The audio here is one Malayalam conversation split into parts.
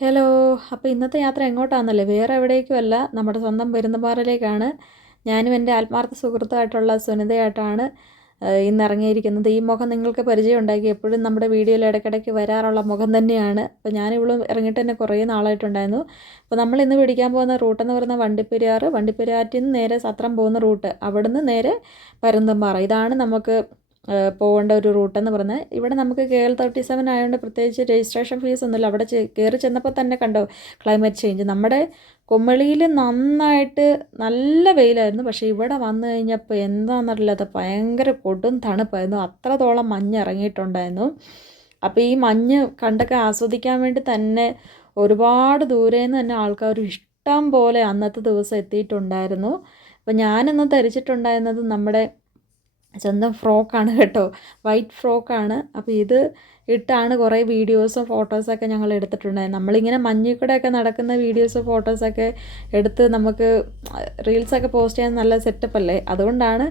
ഹലോ. അപ്പോൾ ഇന്നത്തെ യാത്ര എങ്ങോട്ടാണെന്നല്ലേ, വേറെ എവിടേക്കുമല്ല, നമ്മുടെ സ്വന്തം പെരുന്തൽമാറിലേക്കാണ്. ഞാനും എൻ്റെ ആത്മാർത്ഥ സുഹൃത്തായിട്ടുള്ള സുനിതയായിട്ടാണ് ഇന്ന് ഇറങ്ങിയിരിക്കുന്നത്. ഈ മുഖം നിങ്ങൾക്ക് പരിചയം ഉണ്ടാക്കി, എപ്പോഴും നമ്മുടെ വീഡിയോയിൽ ഇടയ്ക്കിടയ്ക്ക് വരാറുള്ള മുഖം തന്നെയാണ്. അപ്പോൾ ഞാനിവളും ഇറങ്ങിയിട്ട് തന്നെ കുറേ നാളായിട്ടുണ്ടായിരുന്നു. അപ്പോൾ നമ്മൾ ഇന്ന് പിടിക്കാൻ പോകുന്ന റൂട്ടെന്ന് പറയുന്നത് വണ്ടിപ്പെരിയാറ്റിൽ നിന്ന് നേരെ സത്രം പോകുന്ന റൂട്ട്, അവിടുന്ന് നേരെ പരുന്തുംപാറ. ഇതാണ് നമുക്ക് പോകേണ്ട ഒരു റൂട്ടെന്ന് പറഞ്ഞാൽ. ഇവിടെ നമുക്ക് KL37 ആയതുകൊണ്ട് പ്രത്യേകിച്ച് രജിസ്ട്രേഷൻ ഫീസ് ഒന്നുമില്ല. അവിടെ കയറി ചെന്നപ്പോൾ തന്നെ കണ്ടോ ക്ലൈമറ്റ് ചേഞ്ച്. നമ്മുടെ കുമളിയിൽ നന്നായിട്ട് നല്ല വെയിലായിരുന്നു, പക്ഷേ ഇവിടെ വന്നു കഴിഞ്ഞപ്പോൾ എന്താണെന്നറിയില്ലാത്ത ഭയങ്കര കൊടും തണുപ്പായിരുന്നു. അത്രത്തോളം മഞ്ഞ് ഇറങ്ങിയിട്ടുണ്ടായിരുന്നു. അപ്പോൾ ഈ മഞ്ഞ് കണ്ടൊക്കെ ആസ്വദിക്കാൻ വേണ്ടി തന്നെ ഒരുപാട് ദൂരേന്ന് തന്നെ ആൾക്കാർ ഇഷ്ടം പോലെ അന്നത്തെ ദിവസം എത്തിയിട്ടുണ്ടായിരുന്നു. അപ്പോൾ ഞാനിന്ന് ധരിച്ചിട്ടുണ്ടായിരുന്നത് നമ്മുടെ സ്വന്തം ഫ്രോക്കാണ് കേട്ടോ, വൈറ്റ് ഫ്രോക്കാണ്. അപ്പോൾ ഇത് ഇട്ടാണ് കുറേ വീഡിയോസും ഫോട്ടോസൊക്കെ ഞങ്ങൾ എടുത്തിട്ടുണ്ടായിരുന്നു. നമ്മളിങ്ങനെ മഞ്ഞിൽ കൂടെയൊക്കെ നടക്കുന്ന വീഡിയോസും ഫോട്ടോസൊക്കെ എടുത്ത് നമുക്ക് റീൽസൊക്കെ പോസ്റ്റ് ചെയ്യാൻ നല്ല സെറ്റപ്പ് അല്ലേ. അതുകൊണ്ടാണ്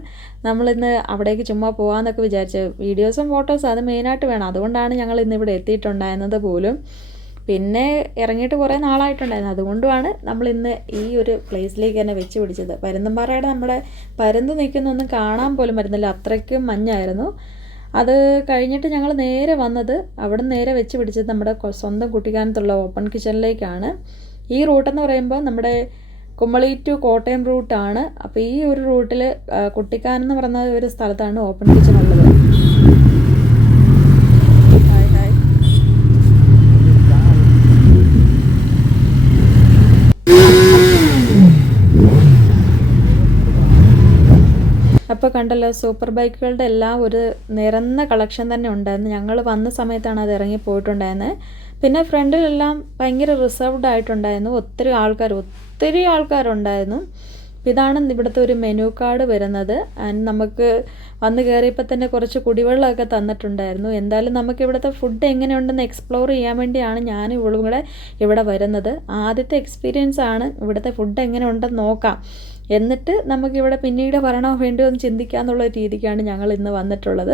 നമ്മളിന്ന് അവിടേക്ക് ചുമ്മാ പോകാമെന്നൊക്കെ വിചാരിച്ചത്. വീഡിയോസും ഫോട്ടോസും അത് മെയിനായിട്ട് വേണം, അതുകൊണ്ടാണ് ഞങ്ങൾ ഇന്നിവിടെ എത്തിയിട്ടുണ്ടായിരുന്നത് പോലും. പിന്നെ ഇറങ്ങിയിട്ട് കുറേ നാളായിട്ടുണ്ടായിരുന്നു, അതുകൊണ്ടുമാണ് നമ്മളിന്ന് ഈ ഒരു പ്ലേസിലേക്ക് തന്നെ വെച്ച് പിടിച്ചത്. പരുന്തുംപാറയുടെ നമ്മുടെ പരുന്ത് നിൽക്കുന്നൊന്നും കാണാൻ പോലും വരുന്നില്ല, അത്രയ്ക്കും മഞ്ഞായിരുന്നു. അത് കഴിഞ്ഞിട്ട് ഞങ്ങൾ നേരെ വന്നത്, അവിടെ നേരെ വെച്ച് പിടിച്ചത് നമ്മുടെ സ്വന്തം കുട്ടിക്കാനത്തുള്ള ഓപ്പൺ കിച്ചണിലേക്കാണ്. ഈ റൂട്ടെന്ന് പറയുമ്പോൾ നമ്മുടെ കുമളി ടു കോട്ടയം റൂട്ടാണ്. അപ്പോൾ ഈ ഒരു റൂട്ടിൽ കുട്ടിക്കാനം എന്ന് പറയുന്ന ഒരു സ്ഥലത്താണ് ഓപ്പൺ കിച്ചൺ ഉള്ളത്. അപ്പോൾ കണ്ടല്ലോ, സൂപ്പർ ബൈക്കുകളുടെ എല്ലാം ഒരു നിരന്ന കളക്ഷൻ തന്നെ ഉണ്ടായിരുന്നു. ഞങ്ങൾ വന്ന സമയത്താണ് അത് ഇറങ്ങി പോയിട്ടുണ്ടായിരുന്നത്. പിന്നെ ഫ്രണ്ടിലെല്ലാം ഭയങ്കര റിസർവ്ഡ് ആയിട്ടുണ്ടായിരുന്നു. ഒത്തിരി ആൾക്കാരുണ്ടായിരുന്നു. ഇതാണ് ഇവിടുത്തെ ഒരു മെനു കാർഡ് വരുന്നത്. ആൻഡ് നമുക്ക് വന്ന് കയറിയപ്പോൾ തന്നെ കുറച്ച് കുടിവെള്ളമൊക്കെ തന്നിട്ടുണ്ടായിരുന്നു. എന്തായാലും നമുക്ക് ഇവിടുത്തെ ഫുഡ് എങ്ങനെയുണ്ടെന്ന് എക്സ്പ്ലോർ ചെയ്യാൻ വേണ്ടിയാണ് ഞാനും ഇവളും കൂടെ ഇവിടെ വരുന്നത്. ആദ്യത്തെ എക്സ്പീരിയൻസ് ആണ്, ഇവിടുത്തെ ഫുഡ് എങ്ങനെ ഉണ്ടെന്ന് നോക്കാം, എന്നിട്ട് നമുക്കിവിടെ പിന്നീട് വരണോ വേണ്ടോ എന്ന് ചിന്തിക്കാമെന്നുള്ള രീതിക്കാണ് ഞങ്ങൾ ഇന്ന് വന്നിട്ടുള്ളത്.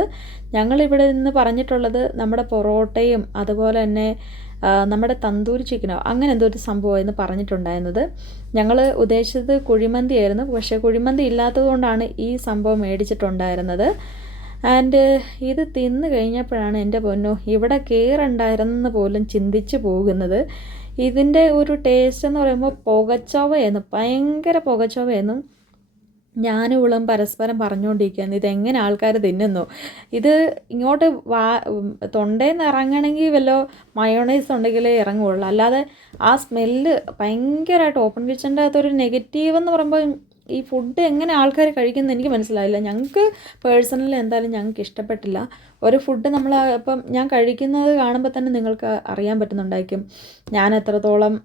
ഞങ്ങളിവിടെ ഇന്ന് പറഞ്ഞിട്ടുള്ളത് നമ്മുടെ പൊറോട്ടയും അതുപോലെ തന്നെ നമ്മുടെ തന്തൂരി ചിക്കനോ അങ്ങനെ എന്തോ ഒരു സംഭവമായിരുന്നു പറഞ്ഞിട്ടുണ്ടായിരുന്നത്. ഞങ്ങൾ ഉദ്ദേശിച്ചത് കുഴിമന്തി ആയിരുന്നു, പക്ഷേ കുഴിമന്തി ഇല്ലാത്തതുകൊണ്ടാണ് ഈ സംഭവം മേടിച്ചിട്ടുണ്ടായിരുന്നത്. ആൻഡ് ഇത് തിന്ന് കഴിഞ്ഞപ്പോഴാണ് എൻ്റെ പൊന്നോ ഇവിടെ കയറുണ്ടായിരുന്നെന്ന് പോലും ചിന്തിച്ച് പോകുന്നത്. ഇതിൻ്റെ ഒരു ടേസ്റ്റ് എന്ന് പറയുമ്പോൾ പുകച്ചൊവയായിരുന്നു, ഭയങ്കര പുകച്ചൊവയായിരുന്നു. ഞാനും പരസ്പരം പറഞ്ഞുകൊണ്ടിരിക്കുകയാണ്, ഇതെങ്ങനെ ആൾക്കാർ തിന്നുന്നു, ഇത് ഇങ്ങോട്ട് തൊണ്ടയിൽ നിന്ന് ഇറങ്ങണമെങ്കിൽ വല്ല മയോണൈസ് ഉണ്ടെങ്കിലേ ഇറങ്ങുള്ളൂ, അല്ലാതെ ആ സ്മെല്ല് ഭയങ്കരമായിട്ട്. ഓപ്പൺ കിച്ചൻ്റെ അകത്തൊരു നെഗറ്റീവ് എന്ന് പറയുമ്പോൾ ഈ ഫുഡ് എങ്ങനെ ആൾക്കാർ കഴിക്കുന്നത് എനിക്ക് മനസ്സിലായില്ല. ഞങ്ങൾക്ക് പേഴ്സണലി എന്തായാലും ഞങ്ങൾക്ക് ഇഷ്ടപ്പെട്ടില്ല. ഒരു ഫുഡ് നമ്മൾ ഇപ്പം ഞാൻ കഴിക്കുന്നത് കാണുമ്പോൾ തന്നെ നിങ്ങൾക്ക് അറിയാൻ പറ്റുന്നുണ്ടായിരിക്കും ഞാൻ എത്രത്തോളം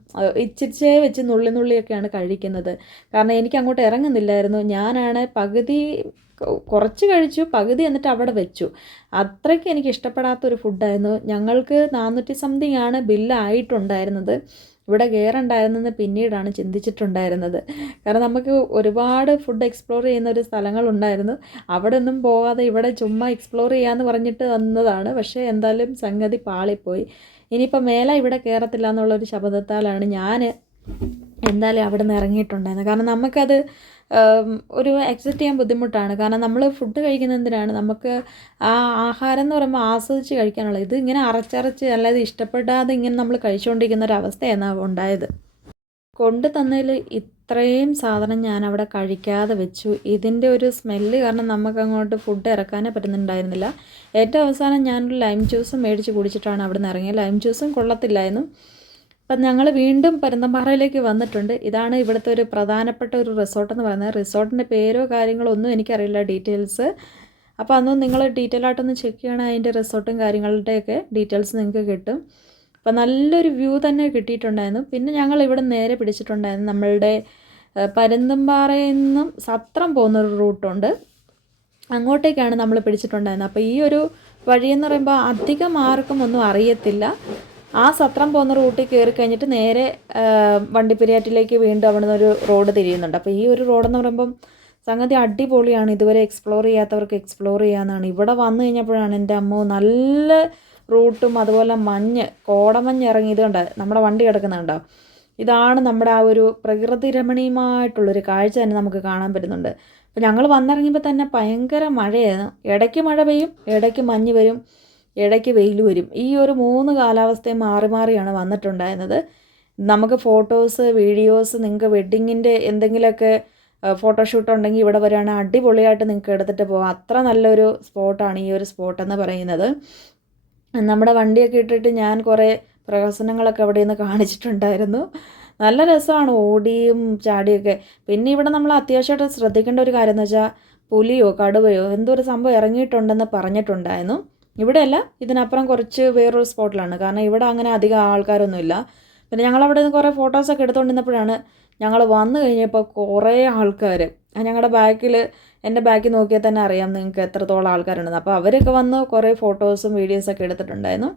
ഇച്ചിരിച്ചേ വെച്ച് നുള്ളിയൊക്കെയാണ് കഴിക്കുന്നത്. കാരണം എനിക്ക് അങ്ങോട്ട് ഇറങ്ങുന്നില്ലായിരുന്നു. ഞാനാണ് പകുതി കുറച്ച് കഴിച്ചു, പകുതി എന്നിട്ട് അവിടെ വെച്ചു. അത്രയ്ക്ക് എനിക്ക് ഇഷ്ടപ്പെടാത്തൊരു ഫുഡായിരുന്നു. ഞങ്ങൾക്ക് 400 സംതിങ് ആണ് ബില്ലായിട്ടുണ്ടായിരുന്നത്. ഇവിടെ കയറുണ്ടായിരുന്നെന്ന് പിന്നീടാണ് ചിന്തിച്ചിട്ടുണ്ടായിരുന്നത്. കാരണം നമുക്ക് ഒരുപാട് ഫുഡ് എക്സ്പ്ലോർ ചെയ്യുന്ന ഒരു സ്ഥലങ്ങളുണ്ടായിരുന്നു. അവിടെ ഒന്നും പോകാതെ ഇവിടെ ചുമ്മാ എക്സ്പ്ലോർ ചെയ്യാമെന്ന് പറഞ്ഞിട്ട് വന്നതാണ്. പക്ഷേ എന്തായാലും സംഗതി പാളിപ്പോയി. ഇനിയിപ്പോൾ മേലെ ഇവിടെ കയറത്തില്ല എന്നുള്ളൊരു ശബ്ദത്താലാണ് ഞാൻ എന്തായാലും അവിടെ നിന്ന് ഇറങ്ങിയിട്ടുണ്ടായിരുന്നത്. കാരണം നമുക്കത് ഒരു അക്സെപ്റ്റ് ചെയ്യാൻ ബുദ്ധിമുട്ടാണ്. കാരണം നമ്മൾ ഫുഡ് കഴിക്കുന്നത് എന്തിനാണ്, നമുക്ക് ആ ആഹാരം എന്ന് പറയുമ്പോൾ ആസ്വദിച്ച് കഴിക്കാനുള്ളത്. ഇത് ഇങ്ങനെ അരച്ചരച്ച് അല്ലാതെ ഇഷ്ടപ്പെടാതെ ഇങ്ങനെ നമ്മൾ കഴിച്ചുകൊണ്ടിരിക്കുന്ന ഒരു അവസ്ഥയാണ് ഉണ്ടായത്. കൊണ്ട് തന്നതിൽ ഇത്രയും സാധനം ഞാൻ അവിടെ കഴിക്കാതെ വെച്ചു. ഇതിൻ്റെ ഒരു സ്മെല്ല് കാരണം നമുക്ക് അങ്ങോട്ട് ഫുഡ് ഇറക്കാനേ പറ്റുന്നുണ്ടായിരുന്നില്ല. ഏറ്റവും അവസാനം ഞാനൊരു ലൈം ജ്യൂസും മേടിച്ച് കുടിച്ചിട്ടാണ് അവിടെ നിന്ന് ഇറങ്ങിയത്. ലൈം ജ്യൂസും കൊള്ളത്തില്ലായിരുന്നു. അപ്പം ഞങ്ങൾ വീണ്ടും പരുന്തുംപാറയിലേക്ക് വന്നിട്ടുണ്ട്. ഇതാണ് ഇവിടുത്തെ ഒരു പ്രധാനപ്പെട്ട ഒരു റിസോർട്ടെന്ന് പറയുന്നത്. റിസോർട്ടിൻ്റെ പേരോ കാര്യങ്ങളോ ഒന്നും എനിക്കറിയില്ല, ഡീറ്റെയിൽസ്. അപ്പോൾ അതൊന്നും നിങ്ങൾ ഡീറ്റെയിൽ ആയിട്ടൊന്ന് ചെക്ക് ചെയ്യണം. അതിൻ്റെ റിസോർട്ടും കാര്യങ്ങളുടെയൊക്കെ ഡീറ്റെയിൽസ് നിങ്ങൾക്ക് കിട്ടും. അപ്പോൾ നല്ലൊരു വ്യൂ തന്നെ കിട്ടിയിട്ടുണ്ടായിരുന്നു. പിന്നെ ഞങ്ങൾ ഇവിടെ നേരെ പിടിച്ചിട്ടുണ്ടായിരുന്നു നമ്മളുടെ പരുന്തുംപാറയിൽ നിന്നും സത്രം പോകുന്നൊരു റൂട്ടുണ്ട്, അങ്ങോട്ടേക്കാണ് നമ്മൾ പിടിച്ചിട്ടുണ്ടായിരുന്നത്. അപ്പോൾ ഈ ഒരു വഴിയെന്ന് പറയുമ്പോൾ അധികം ആർക്കും ഒന്നും അറിയത്തില്ല. ആ സത്രം പോകുന്ന റൂട്ടിൽ കയറി കഴിഞ്ഞിട്ട് നേരെ വണ്ടിപ്പെരിയാറ്റിലേക്ക് വീണ്ടും അവിടെ നിന്നൊരു റോഡ് തിരിയുന്നുണ്ട്. അപ്പോൾ ഈ ഒരു റോഡെന്ന് പറയുമ്പം സംഗതി അടിപൊളിയാണ്. ഇതുവരെ എക്സ്പ്ലോർ ചെയ്യാത്തവർക്ക് എക്സ്പ്ലോർ ചെയ്യാമെന്നാണ്. ഇവിടെ വന്നു കഴിഞ്ഞപ്പോഴാണ് എൻ്റെ അമ്മോ നല്ല റൂട്ടും അതുപോലെ മഞ്ഞ്, കോടമഞ്ഞ് ഇറങ്ങിയത് കണ്ടോ, നമ്മുടെ വണ്ടി കിടക്കുന്നുണ്ടോ. ഇതാണ് നമ്മുടെ ആ ഒരു പ്രകൃതി രമണീയമായിട്ടുള്ളൊരു കാഴ്ച തന്നെ നമുക്ക് കാണാൻ പറ്റുന്നുണ്ട്. അപ്പോൾ ഞങ്ങൾ വന്നിറങ്ങിയപ്പോൾ തന്നെ ഭയങ്കര മഴയായിരുന്നു. ഇടയ്ക്ക് മഴ പെയ്യും, ഇടയ്ക്ക് മഞ്ഞ് വരും, ഇടയ്ക്ക് വെയിൽ വരും. ഈ ഒരു 3 കാലാവസ്ഥയും മാറി മാറിയാണ് വന്നിട്ടുണ്ടായിരുന്നത്. നമുക്ക് ഫോട്ടോസ്, വീഡിയോസ്, നിങ്ങൾക്ക് വെഡ്ഡിങ്ങിൻ്റെ എന്തെങ്കിലുമൊക്കെ ഫോട്ടോഷൂട്ട് ഉണ്ടെങ്കിൽ ഇവിടെ വരികയാണെങ്കിൽ അടിപൊളിയായിട്ട് നിങ്ങൾക്ക് എടുത്തിട്ട് പോകാം. അത്ര നല്ലൊരു സ്പോട്ടാണ് ഈ ഒരു സ്പോട്ടെന്ന് പറയുന്നത്. നമ്മുടെ വണ്ടിയൊക്കെ ഇട്ടിട്ട് ഞാൻ കുറേ പ്രഹസനങ്ങളൊക്കെ അവിടെ നിന്ന് കാണിച്ചിട്ടുണ്ടായിരുന്നു. നല്ല രസമാണ് ഓടിയും ചാടിയൊക്കെ. പിന്നെ ഇവിടെ നമ്മൾ അത്യാവശ്യമായിട്ട് ശ്രദ്ധിക്കേണ്ട ഒരു കാര്യം എന്ന് വെച്ചാൽ പുലിയോ കടുവയോ എന്തോ ഒരു സംഭവം ഇറങ്ങിയിട്ടുണ്ടെന്ന് പറഞ്ഞിട്ടുണ്ടായിരുന്നു. ഇവിടെയല്ല, ഇതിനപ്പുറം കുറച്ച് വേറൊരു സ്പോട്ടിലാണ്. കാരണം ഇവിടെ അങ്ങനെ അധികം ആൾക്കാരൊന്നുമില്ല. പിന്നെ ഞങ്ങളവിടെ നിന്ന് കുറേ ഫോട്ടോസൊക്കെ എടുത്തുകൊണ്ടിരുന്നപ്പോഴാണ് ഞങ്ങൾ വന്നു കഴിഞ്ഞപ്പോൾ കുറേ ആൾക്കാർ ഞങ്ങളുടെ ബാക്കിൽ, എൻ്റെ ബാക്കിൽ നോക്കിയാൽ തന്നെ അറിയാം നിങ്ങൾക്ക് എത്രത്തോളം ആൾക്കാരുണ്ടെന്ന്. അപ്പോൾ അവരൊക്കെ വന്ന് കുറേ ഫോട്ടോസും വീഡിയോസൊക്കെ എടുത്തിട്ടുണ്ടായിരുന്നു.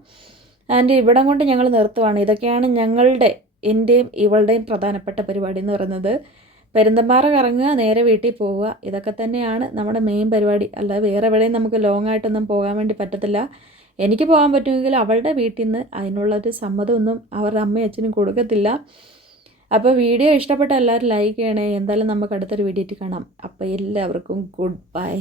ആൻഡ് ഇവിടം കൊണ്ട് ഞങ്ങൾ നിർത്തുവാണ്. ഇതൊക്കെയാണ് ഞങ്ങളുടെ, എൻ്റെയും ഇവളുടെയും പ്രധാനപ്പെട്ട പരിപാടി എന്ന് പറയുന്നത്. പെരുന്തമ്പാറ കറങ്ങുക, നേരെ വീട്ടിൽ പോവുക, ഇതൊക്കെ തന്നെയാണ് നമ്മുടെ മെയിൻ പരിപാടി. അല്ലാതെ വേറെ എവിടെയും നമുക്ക് ലോങ് ആയിട്ടൊന്നും പോകാൻ വേണ്ടി പറ്റത്തില്ല. എനിക്ക് പോകാൻ പറ്റുമെങ്കിൽ അവളുടെ വീട്ടിൽ നിന്ന് അതിനുള്ളൊരു സമ്മതമൊന്നും അവരുടെ അമ്മയും അച്ഛനും കൊടുക്കത്തില്ല. അപ്പോൾ വീഡിയോ ഇഷ്ടപ്പെട്ട എല്ലാവരും ലൈക്ക് ചെയ്യണേ. എന്തായാലും നമുക്ക് അടുത്തൊരു വീഡിയോയിൽ കാണാം. അപ്പോൾ എല്ലാവർക്കും ഗുഡ് ബൈ.